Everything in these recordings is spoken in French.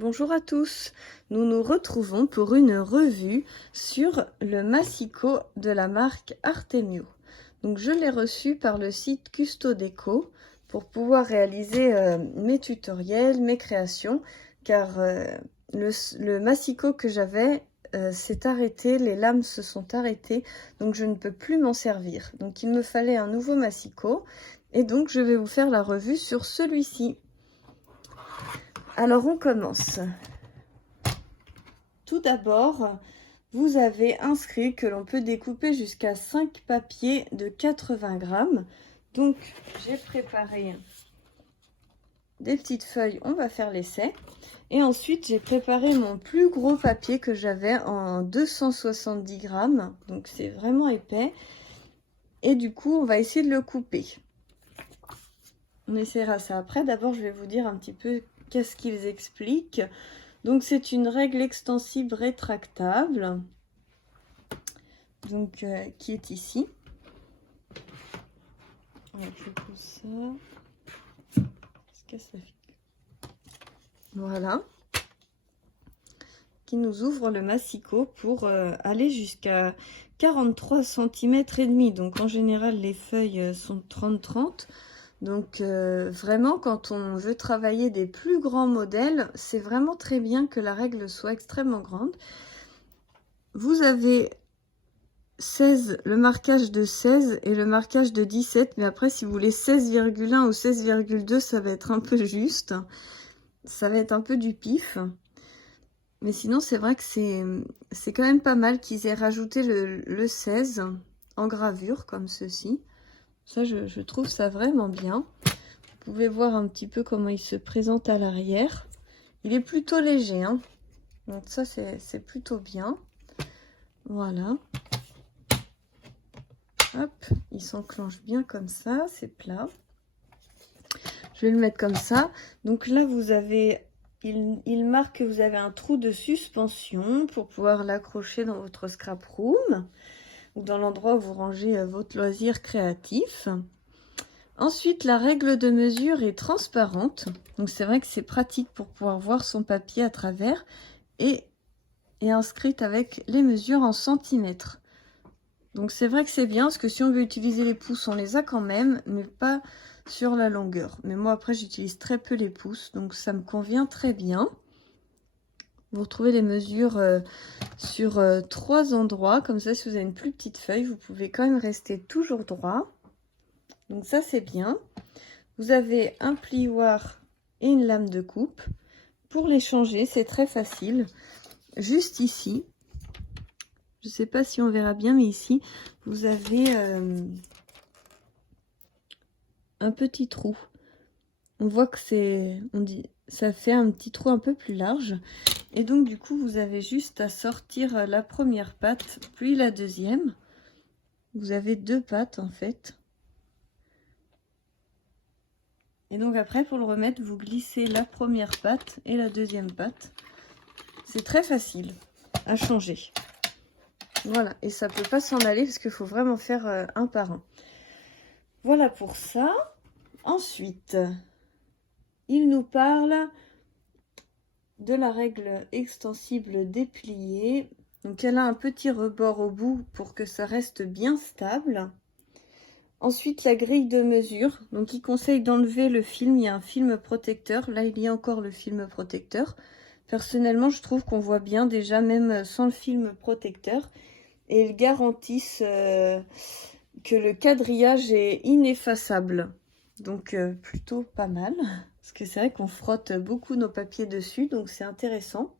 Bonjour à tous, nous nous retrouvons pour une revue sur le massicot de la marque Artemio. Donc je l'ai reçu par le site Custodeco pour pouvoir réaliser mes tutoriels, mes créations, car le massicot que j'avais s'est arrêté, les lames se sont arrêtées, donc je ne peux plus m'en servir. Donc il me fallait un nouveau massicot et donc je vais vous faire la revue sur celui-ci. Alors on commence. Tout d'abord, vous avez inscrit que l'on peut découper jusqu'à 5 papiers de 80 grammes. Donc j'ai préparé des petites feuilles, on va faire l'essai. Et ensuite j'ai préparé mon plus gros papier que j'avais en 270 grammes. Donc c'est vraiment épais. Et du coup on va essayer de le couper. On essaiera ça après. D'abord je vais vous dire un petit peu qu'est-ce qu'ils expliquent. Donc c'est une règle extensible rétractable, donc qui est ici. Alors, je pousse ça. Voilà. Qui nous ouvre le massicot pour aller jusqu'à 43 cm et demi. Donc en général les feuilles sont 30-30. Donc vraiment quand on veut travailler des plus grands modèles, c'est vraiment très bien que la règle soit extrêmement grande. Vous avez 16, le marquage de 16 et le marquage de 17, mais après si vous voulez 16,1 ou 16,2, ça va être un peu juste. Ça va être un peu du pif. Mais sinon c'est vrai que c'est quand même pas mal qu'ils aient rajouté le 16 en gravure comme ceci. Ça je trouve ça vraiment bien. Vous pouvez voir un petit peu comment il se présente à l'arrière. Il est plutôt léger, hein. Donc ça c'est plutôt bien. Voilà. Hop, il s'enclenche bien comme ça, c'est plat. Je vais le mettre comme ça. Donc là vous avez, il marque que vous avez un trou de suspension pour pouvoir l'accrocher dans votre scrap room ou dans l'endroit où vous rangez votre loisir créatif. Ensuite, la règle de mesure est transparente. Donc c'est vrai que c'est pratique pour pouvoir voir son papier à travers et est inscrite avec les mesures en centimètres. Donc c'est vrai que c'est bien parce que si on veut utiliser les pouces, on les a quand même, mais pas sur la longueur. Mais moi après j'utilise très peu les pouces, donc ça me convient très bien. Vous retrouvez les mesures sur 3 endroits, comme ça si vous avez une plus petite feuille, vous pouvez quand même rester toujours droit. Donc ça c'est bien. Vous avez un plioir et une lame de coupe. Pour les changer, c'est très facile. Juste ici, je ne sais pas si on verra bien, mais ici, vous avez un petit trou. On voit que ça fait un petit trou un peu plus large. Et donc, du coup, vous avez juste à sortir la première patte, puis la deuxième. Vous avez 2 pattes, en fait. Et donc après, pour le remettre, vous glissez la première patte et la deuxième patte. C'est très facile à changer. Voilà, et ça peut pas s'en aller parce qu'il faut vraiment faire un par un. Voilà pour ça. Ensuite, il nous parle de la règle extensible dépliée. Donc elle a un petit rebord au bout pour que ça reste bien stable. Ensuite, la grille de mesure. Donc il conseille d'enlever le film. Il y a un film protecteur. Là, il y a encore le film protecteur. Personnellement, je trouve qu'on voit bien déjà même sans le film protecteur. Et ils garantissent que le quadrillage est ineffaçable. Donc plutôt pas mal. Parce que c'est vrai qu'on frotte beaucoup nos papiers dessus. Donc c'est intéressant.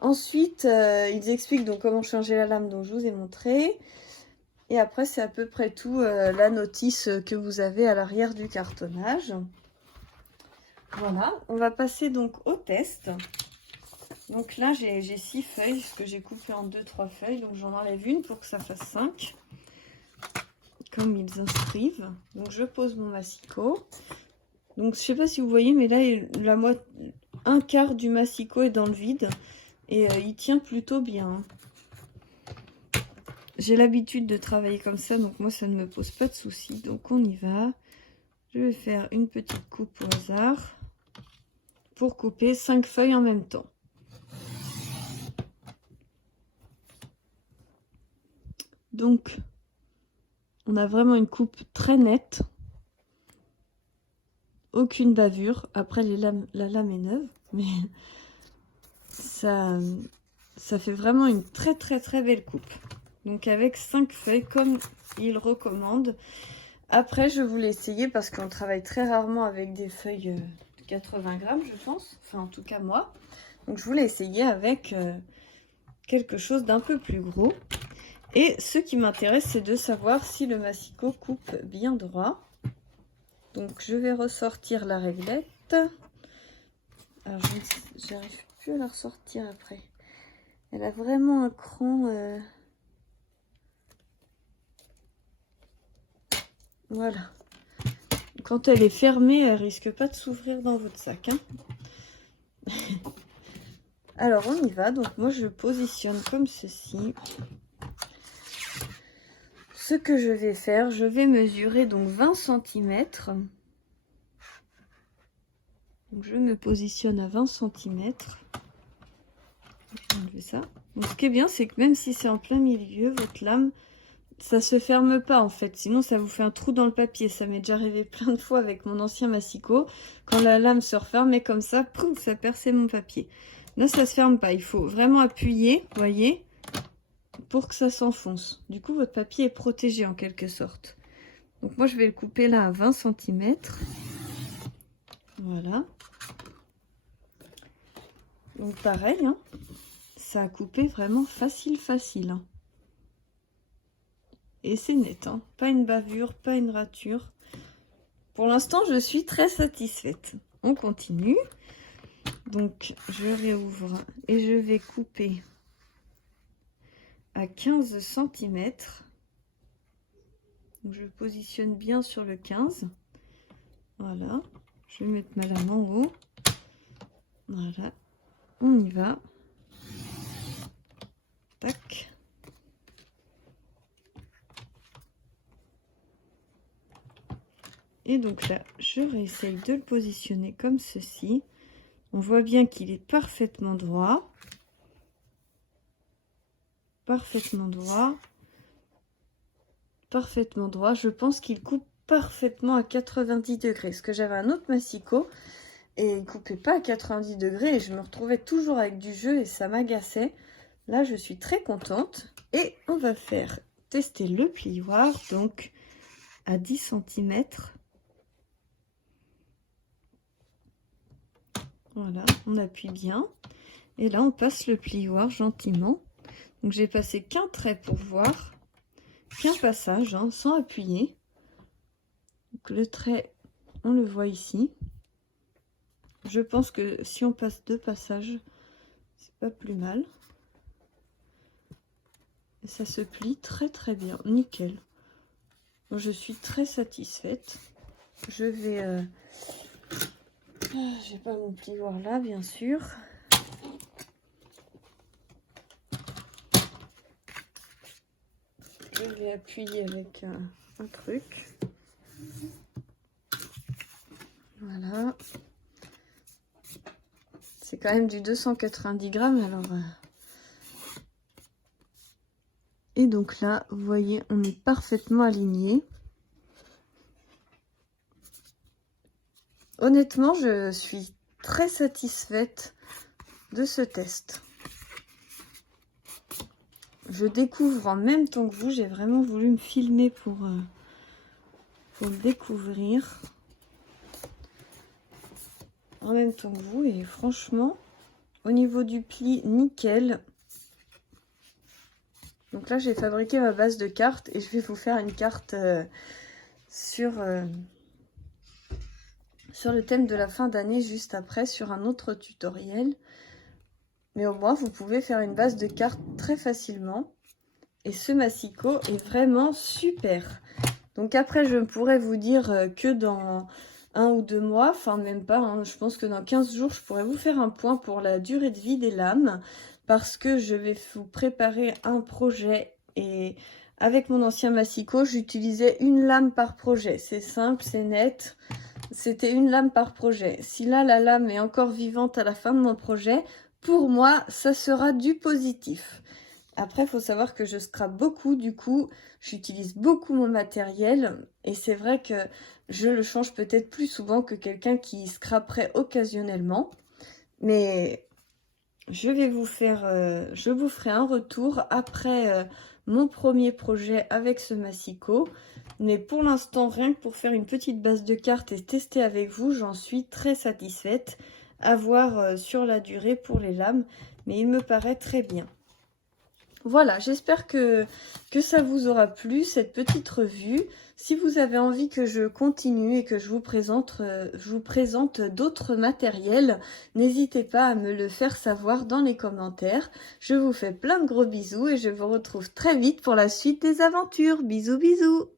Ensuite, ils expliquent donc comment changer la lame dont je vous ai montré. Et après, c'est à peu près tout la notice que vous avez à l'arrière du cartonnage. Voilà, on va passer donc au test. Donc là, j'ai 6 feuilles, parce que j'ai coupé en 2-3 feuilles. Donc j'en enlève une pour que ça fasse 5. Comme ils inscrivent. Donc je pose mon massicot. Donc je sais pas si vous voyez, mais là, un quart du massicot est dans le vide. Et il tient plutôt bien. J'ai l'habitude de travailler comme ça, donc moi ça ne me pose pas de soucis. Donc on y va. Je vais faire une petite coupe au hasard. pour couper 5 feuilles en même temps. Donc, on a vraiment une coupe très nette. Aucune bavure. Après, la lame est neuve, mais ça fait vraiment une très belle coupe. Donc avec 5 feuilles comme il recommande. Après, je voulais essayer parce qu'on travaille très rarement avec des feuilles de 80 grammes, je pense. Enfin, en tout cas, moi. Donc, je voulais essayer avec quelque chose d'un peu plus gros. Et ce qui m'intéresse, c'est de savoir si le massicot coupe bien droit. Donc, je vais ressortir la réglette. Alors, j'arrive plus à la ressortir après. Elle a vraiment un cran... Voilà. Quand elle est fermée, elle risque pas de s'ouvrir dans votre sac. Hein. Alors, on y va. Donc, moi, je positionne comme ceci. Ce que je vais faire, je vais mesurer donc 20 cm. Donc, je me positionne à 20 cm. Je vais enlever ça. Donc, ce qui est bien, c'est que même si c'est en plein milieu, votre lame, ça se ferme pas en fait. Sinon, ça vous fait un trou dans le papier. Ça m'est déjà arrivé plein de fois avec mon ancien massicot. Quand la lame se refermait comme ça, pouf, ça perçait mon papier. Là, ça se ferme pas. Il faut vraiment appuyer, vous voyez, pour que ça s'enfonce. Du coup, votre papier est protégé en quelque sorte. Donc, moi, je vais le couper là à 20 cm. Voilà. Donc, pareil, hein, ça a coupé vraiment facile. Hein. Et c'est net, hein. Pas une bavure, pas une rature. Pour l'instant, je suis très satisfaite. On continue. Donc, je réouvre et je vais couper à 15 cm. Donc, je positionne bien sur le 15. Voilà. Je vais mettre ma lame en haut. Voilà. On y va. Tac. Et donc là, je réessaye de le positionner comme ceci. On voit bien qu'il est parfaitement droit. Parfaitement droit. Parfaitement droit. Je pense qu'il coupe parfaitement à 90 degrés. Parce que j'avais un autre massicot et il ne coupait pas à 90 degrés. Et je me retrouvais toujours avec du jeu et ça m'agaçait. Là, je suis très contente. Et on va faire tester le plioir. Donc, à 10 cm. Voilà, on appuie bien. Et là, on passe le plioir gentiment. Donc, j'ai passé qu'un trait pour voir. Qu'un passage, hein, sans appuyer. Donc, le trait, on le voit ici. Je pense que si on passe 2 passages, c'est pas plus mal. Et ça se plie très bien, nickel. Donc, je suis très satisfaite. Je vais... j'ai pas mon plioir là, bien sûr. Je vais appuyer avec un truc. Voilà. C'est quand même du 290 grammes, alors... Et donc là, vous voyez, on est parfaitement aligné. Honnêtement, je suis très satisfaite de ce test. Je découvre en même temps que vous. J'ai vraiment voulu me filmer pour le découvrir. En même temps que vous. Et franchement, au niveau du pli, nickel. Donc là, j'ai fabriqué ma base de cartes. Et je vais vous faire une carte sur le thème de la fin d'année juste après. Sur un autre tutoriel. Mais au moins, vous pouvez faire une base de cartes très facilement. Et ce massicot est vraiment super. Donc après, je pourrais vous dire que dans 1 ou 2 mois, enfin même pas, hein, je pense que dans 15 jours, je pourrais vous faire un point pour la durée de vie des lames. Parce que je vais vous préparer un projet et avec mon ancien massicot, j'utilisais une lame par projet. C'est simple, c'est net. C'était une lame par projet. Si là, la lame est encore vivante à la fin de mon projet, pour moi, ça sera du positif. Après, il faut savoir que je scrape beaucoup, du coup, j'utilise beaucoup mon matériel. Et c'est vrai que je le change peut-être plus souvent que quelqu'un qui scraperait occasionnellement. Mais je vous ferai un retour après mon premier projet avec ce massicot. Mais pour l'instant, rien que pour faire une petite base de cartes et tester avec vous, j'en suis très satisfaite. À voir sur la durée pour les lames, mais il me paraît très bien. Voilà, j'espère que ça vous aura plu, cette petite revue. Si vous avez envie que je continue et que je vous présente d'autres matériels, n'hésitez pas à me le faire savoir dans les commentaires. Je vous fais plein de gros bisous et je vous retrouve très vite pour la suite des aventures. Bisous bisous!